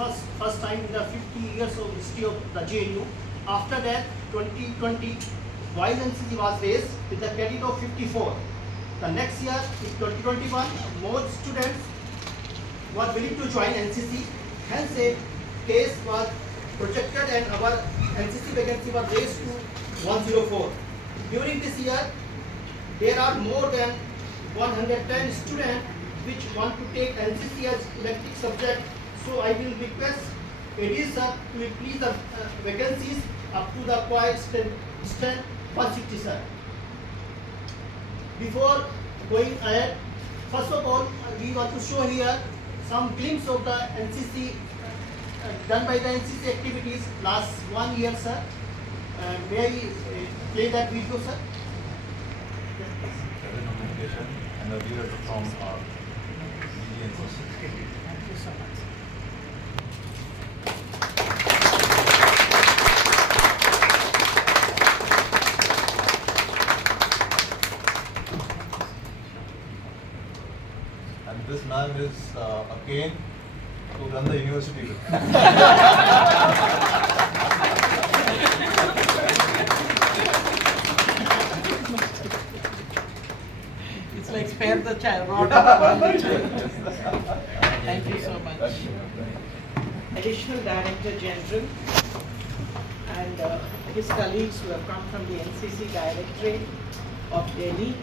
first time in the 50 years of history of the JNU. After that, 2020, Boys NCC was raised with the credit of 54. The next year, in 2021, more students were willing to join NCC. Hence, a case was projected and our NCC vacancy was raised to 104. During this year, there are more than 110 students which want to take NCC as elective subject. So I will request AD sir to increase the vacancies up to the required strength 160 sir. Before going ahead, first of all, we want to show here some glimpse of the NCC done by the NCC activities last 1 year, sir. May I play that video, sir? Communication and a leader from NCC. Thank you so much. And this man is a cane to run the university with. It's like spare the child, rod of the child. Thank you so much. Additional Director General and his colleagues who have come from the NCC Directorate of Delhi,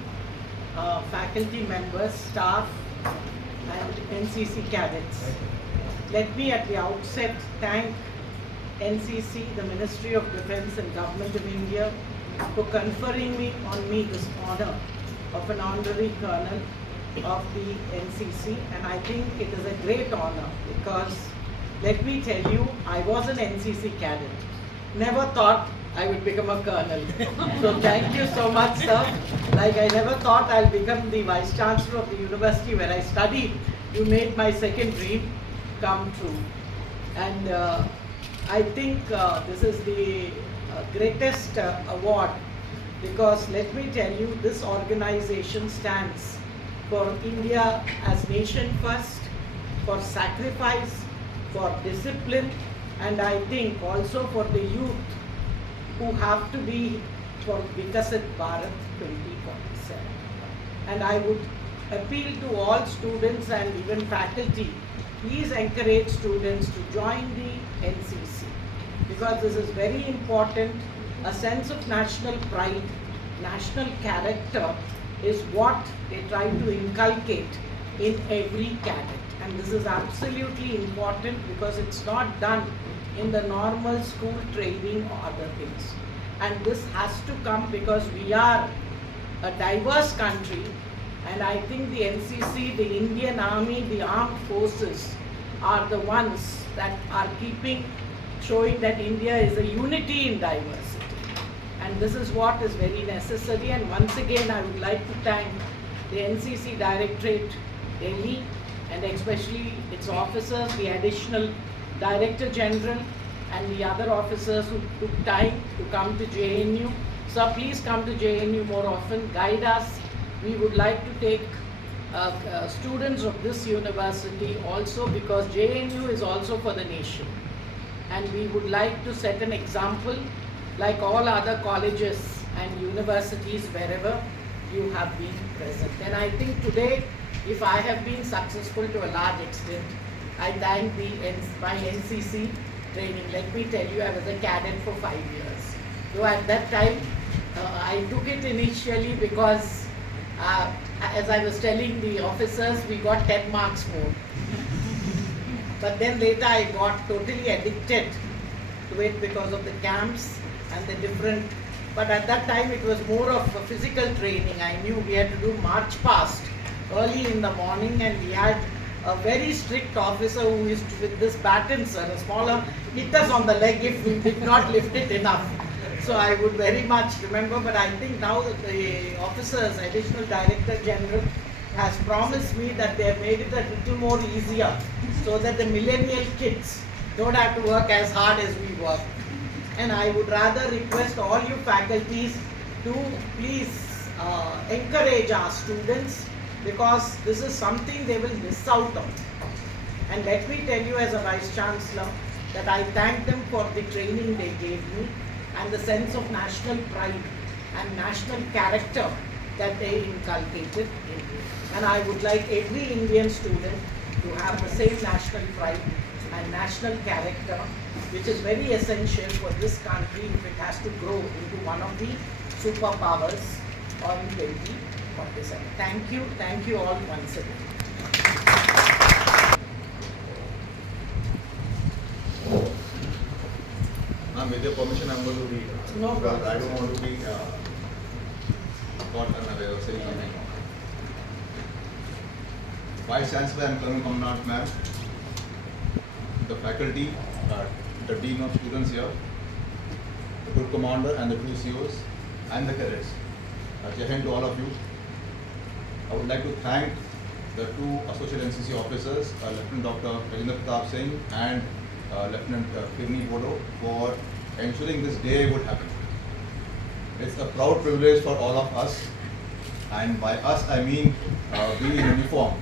faculty members, staff and NCC cadets. Let me at the outset thank NCC, the Ministry of Defence and Government of India for conferring on me this honor of an honorary colonel of the NCC, and I think it is a great honor because let me tell you, I was an NCC cadet. Never thought I would become a colonel. So thank you so much, sir. Like I never thought I'll become the Vice Chancellor of the university where I studied. You made my second dream come true. And I think this is the greatest award because let me tell you, this organization stands for India as nation first, for sacrifice, for discipline, and I think also for the youth who have to be for Vikasit Bharat 2047. And I would appeal to all students and even faculty, please encourage students to join the NCC because this is very important. A sense of national pride, national character is what they try to inculcate in every cadet. And this is absolutely important because it's not done in the normal school training or other things. And this has to come because we are a diverse country, and I think the NCC, the Indian Army, the armed forces are the ones that are showing that India is a unity in diversity. And this is what is very necessary. And once again, I would like to thank the NCC Directorate Delhi and especially its officers, the Additional Director General and the other officers who took time to come to JNU. So please come to JNU more often, guide us. We would like to take students of this university also because JNU is also for the nation. And we would like to set an example like all other colleges and universities wherever you have been present. And I think today, if I have been successful to a large extent, I thank my NCC training. Let me tell you, I was a cadet for 5 years. So at that time, I took it initially because, as I was telling the officers, we got 10 marks more. But then later I got totally addicted to it because of the camps and the different, but at that time it was more of a physical training. I knew we had to do march past early in the morning, and we had a very strict officer who used to, with this baton, sir, a smaller, hit us on the leg if we did not lift it enough. So I would very much remember, but I think now that the officers, Additional Director General, has promised me that they have made it a little more easier so that the millennial kids don't have to work as hard as we work. And I would rather request all you faculties to please encourage our students because this is something they will miss out on. And let me tell you as a Vice Chancellor that I thank them for the training they gave me and the sense of national pride and national character that they inculcated in me. And I would like every Indian student to have the same national pride and national character, which is very essential for this country if it has to grow into one of the superpowers on 2047. Thank you all once again. Ma'am, with your permission, I'm going to read. No Because problem. I don't want to be caught unaware of saying something. Vice Chancellor and Colonel Commandant, ma'am, the faculty, the Dean of Students here, the Group Commander and the two COs, and the cadets. Jai Hind to all of you. I would like to thank the two Associate NCC officers, Lieutenant Dr. Rajendra Pratap Singh and Lieutenant Kirni Bodo, for ensuring this day would happen. It's a proud privilege for all of us, and by us I mean we in uniform,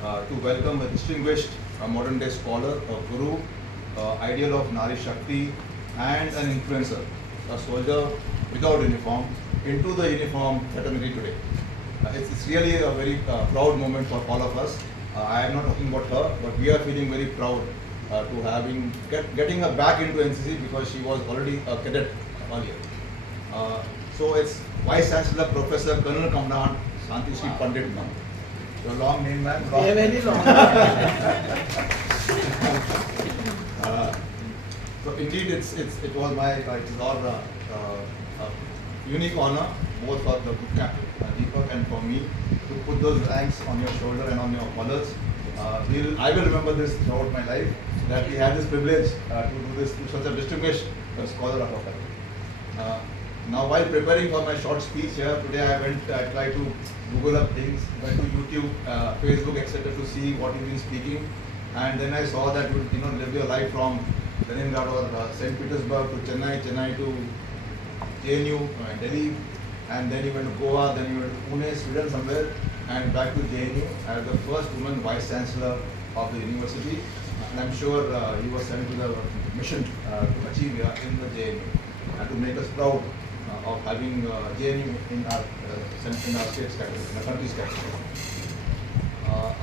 to welcome a distinguished modern day scholar, a guru, ideal of Nari Shakti, and an influencer, a soldier without uniform, into the uniform fraternity today. It's really a very proud moment for all of us. I am not talking about her, but we are feeling very proud to getting her back into NCC because she was already a cadet earlier. So it's Vice Chancellor Professor Colonel Commandant Shanti Sri Pandit ma'am. Your long name, ma'am? Yeah, very long. So indeed, it was our unique honor, both for the group captain Deepak and for me, to put those ranks on your shoulder and on your colors. I will remember this throughout my life, that we had this privilege to do this to such a distinguished scholar of our country. Now, while preparing for my short speech here today, I tried to Google up things, went to YouTube, Facebook, etc. to see what you've been speaking, and then I saw that you live your life from Leningrad or St. Petersburg to Chennai to JNU, Delhi, and then you went to Goa, then you went to Pune, Sweden somewhere, and back to JNU as the first woman Vice Chancellor of the university. And I'm sure you were sent to the mission to achieve in the JNU and to make us proud of having JNU in our state's capital, in our country's capital.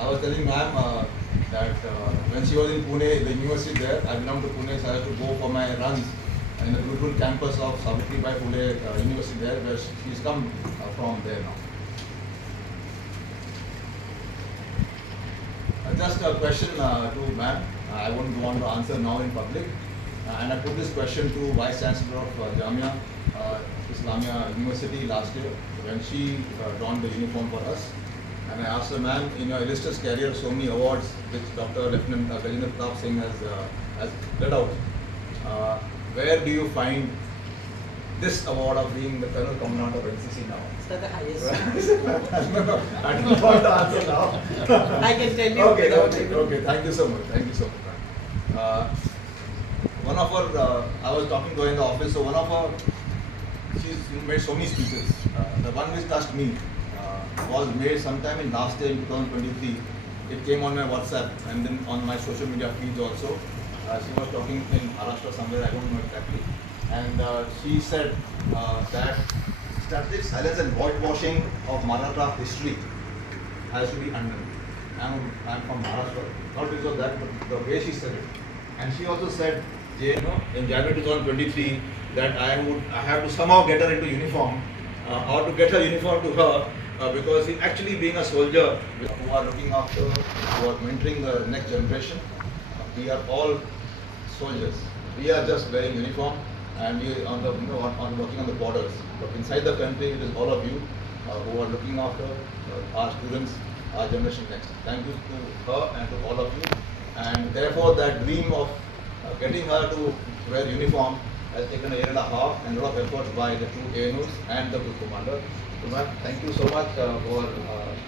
I was telling ma'am that when she was in Pune, the university there, I belong to Pune, so I had to go for my runs in the beautiful campus of Savitribai Phule University there, where she's come from there now. Just a question to ma'am. I won't go on to answer now in public. And I put this question to Vice Chancellor of Jamia Islamia University last year when she donned the uniform for us. And I asked her, ma'am, in your illustrious career, so many awards which Dr. Lieutenant Rajendra Pratap Singh has read out. Where do you find this award of being the Colonel Commandant of NCC now? It's the highest. I don't want to answer now. I can tell you. Okay. Thank you so much. One of her, I was talking to her in the office, so one of her, she's made so many speeches. The one which touched me was made sometime in last year in 2023. It came on my WhatsApp and then on my social media feeds also. She was talking in Maharashtra somewhere, I don't know exactly. And she said that strategic silence and whitewashing of Maratha history has to be undone. I'm from Maharashtra, not because of that, but the way she said it. And she also said, in January 2023, that I have to somehow get her into uniform, or to get her uniform to her, because actually being a soldier who are looking after, who are mentoring the next generation, we are all soldiers. We are just wearing uniform and we are on working on the borders. But inside the country, it is all of you who are looking after our students, our generation next. Thank you to her and to all of you. And therefore, that dream of getting her to wear uniform has taken a year and a half and a lot of efforts by the two ANOs and the group commander. So, ma'am, thank you so much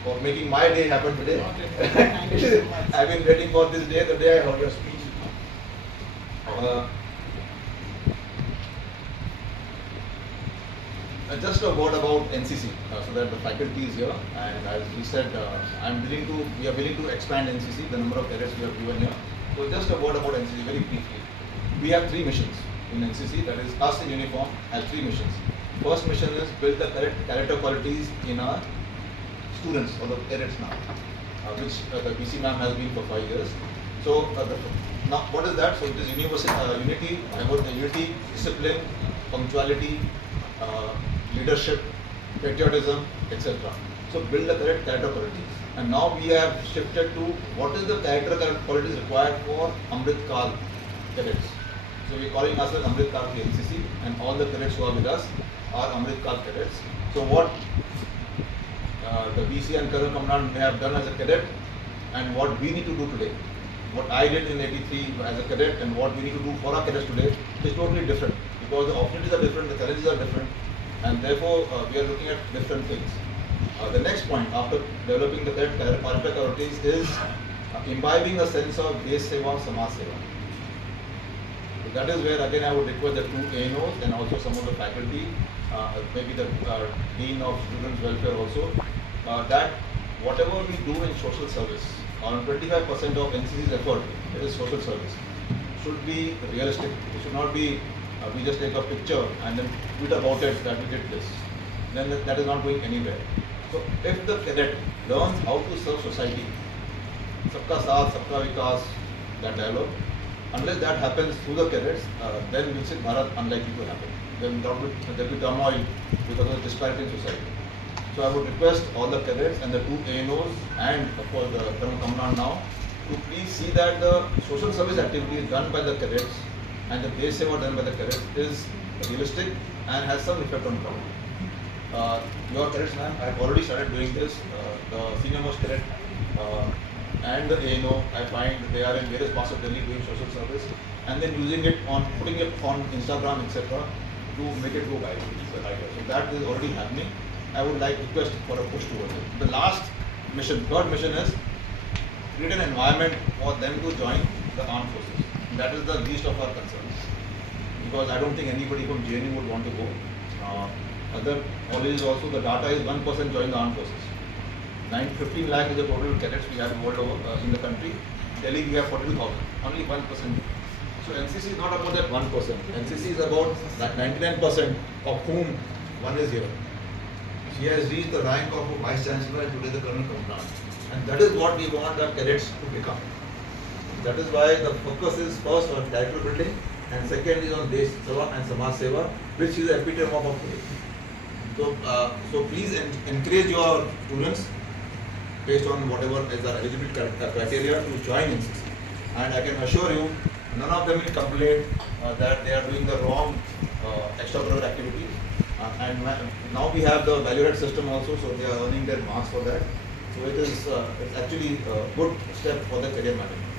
for making my day happen today. Thank you so much. I've been waiting for this day, the day I heard your speech. Just a word about NCC, so that the faculty is here, and as we said, we are willing to expand NCC, the number of cadets we have given here. So just a word about NCC very briefly. We have 3 missions in NCC, that is us in uniform have 3 missions. First mission is build the correct character qualities in our students or the cadets now, which the BC ma'am has been for 5 years. So now what is that? So it is unity, unity, discipline, punctuality, leadership, patriotism, etc. So build the correct character qualities. And now we have shifted to what is the character qualities required for Amrit Kal cadets. So we are calling ourselves Amrit Kal NCC, and all the cadets who are with us are Amrit Kal cadets. So what the BC and Colonel Commandant may have done as a cadet, and what we need to do today, what I did in '83 as a cadet, and what we need to do for our cadets today is totally different, because the opportunities are different, the challenges are different, and therefore we are looking at different things. The next point after developing the correct character qualities is imbibing a sense of Desh Seva, Samaj Seva. So that is where again I would request the 2 ANOs and also some of the faculty, maybe the Dean of Students Welfare also, that whatever we do in social service, on 25% of NCC's effort, it is social service, should be realistic. It should not be we just take a picture and then tweet about it that we did this. Then that is not going anywhere. So if the cadet learns how to serve society, Sabka Saath, Sabka Vikas, that dialogue, unless that happens through the cadets, then Viksit Bharat unlikely to happen. Then there will be turmoil because of disparity in society. So I would request all the cadets and the 2 ANOs and of course the Colonel Commandant now to please see that the social service activities done by the cadets and the Desh Seva done by the cadets is realistic and has some effect on ground. Your cadets, ma'am, I have already started doing this. The senior most cadet and the ANO, I find they are in various parts of Delhi doing social service and then using it on, putting it on Instagram, etc. to make it go viral. So that is already happening. I would like to request for a push towards it. The last mission, third mission is create an environment for them to join the armed forces. That is the least of our concerns, because I don't think anybody from JNU would want to go. Other colleges also, the data is 1% join the armed forces. 15 lakh is the total cadets we have world over in the country. Delhi we have 42,000, only 1%. So NCC is not about that 1%. NCC is about 99% of whom one is here. She has reached the rank of a Vice Chancellor and today the Colonel Commandant. And that is what we want our cadets to become. That is why the focus is first on character building and second is on Desh Seva and Samaj Seva, which is the epitome of our today. So please encourage your students based on whatever is our eligibility criteria to join NCC. And I can assure you, none of them will complain that they are doing the wrong extracurricular activity. And now we have the value-added system also, so they are earning their marks for that. So it is it's actually a good step for the career management.